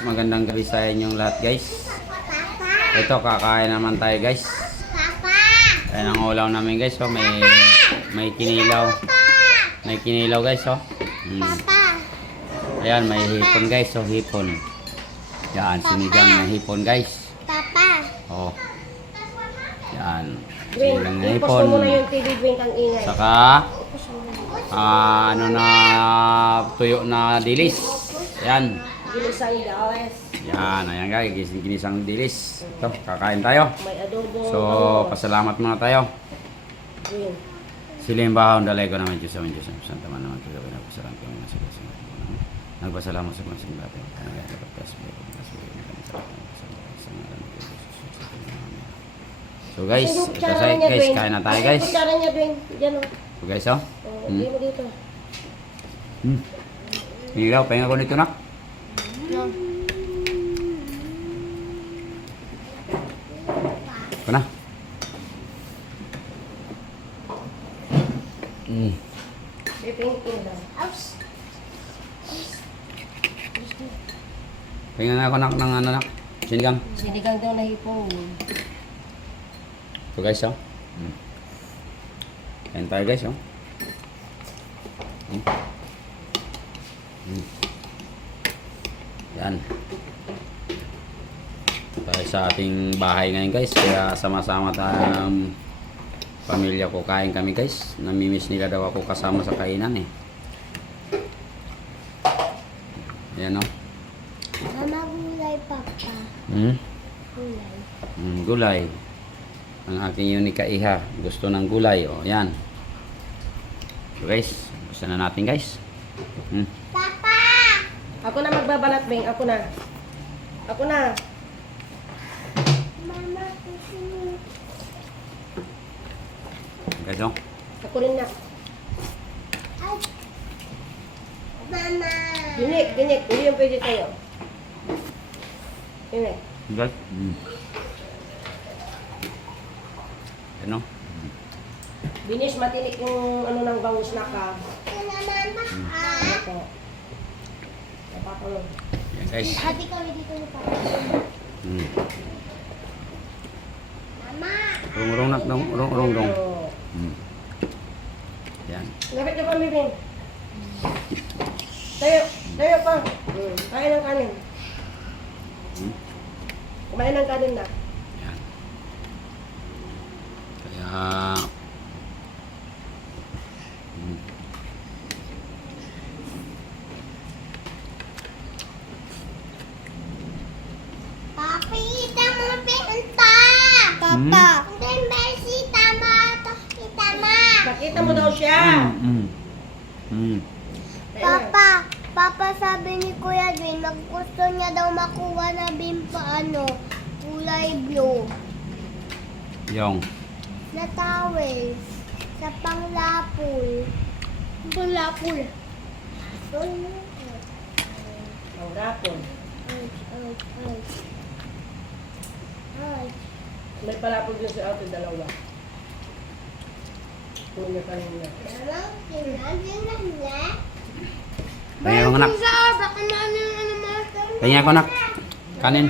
Magandang gabi sa inyong lahat guys. Ito kakain naman tayo guys. Ayan ang ulam namin guys. Oh, may kinilaw. May kinilaw guys. Oh. Ayan may hipon guys. Oh, hipon. Yan sinigang na hipon guys. Oh. Yan. Sinigang na hipon. Saka ano na tuyo na dilis. Ayan. Ginisang dilis. Yan, ayan guys, ginisang dilis. Ito, kakain tayo. May adobo. So, pasalamat muna tayo. Silimbahan, dalay ko naman Diyos sa Diyos. Santa man naman ito, nagpasalamat ko naman sila. Nagpasalamat sa konsing natin. So guys, ito guys, kain na tayo guys. So guys, oh. Hilaw, pahinga ko nito na. Ito na. Pahinga nga ako ng ano na. Sinigang. Sinigang daw na hipon. Ito guys, oh. Kain tayo guys, oh. Yan. Tayo sa ating bahay ngayon guys. Kaya sama-sama tayong pamilya ko kain kami guys. Namimiss nila daw ako kasama sa kainan eh. Yan o. Mama, gulay, Papa. Gulay. Gulay. Ang aking unika iha. Gusto ng gulay. O yan. So guys. Gusto na natin guys. Papa! Ako na magbabalat, Beng. Ako na. Ako na. Mama, kasi... Guys o. Ako rin na. Ay! Mama! Ginik, ginik. Hindi yung pwede tayo. Ginik. Guys. Yan o. Binis matinik yung ano ng bangus na ka. Mama! Ito. Napakulong. Yan guys. Hati kami dito ni Papa. Mama! Rung-rung nak dong. Rung-rung. Yan. Lapit na kami, Beng. Tayo. Tayo pa. Kain ng kanin. Kumain ng kanin na. Yan. Kaya Papi, tama pinta! Papa! Hindi, Messi, tama ito. Tama! Pakita mo daw siya. Papa! Papa, sabi ni Kuya Dwayne, gusto niya daw makuha na bimpa, kulay blue. yung Na towel. Sa panglapol. Panglapol. Ang rapon. Ay. May palapog din sa auto dalawa. Kung niya kanina. Pahinga ko nak. Baka na ano master? Pahinga ko nak. Kanin.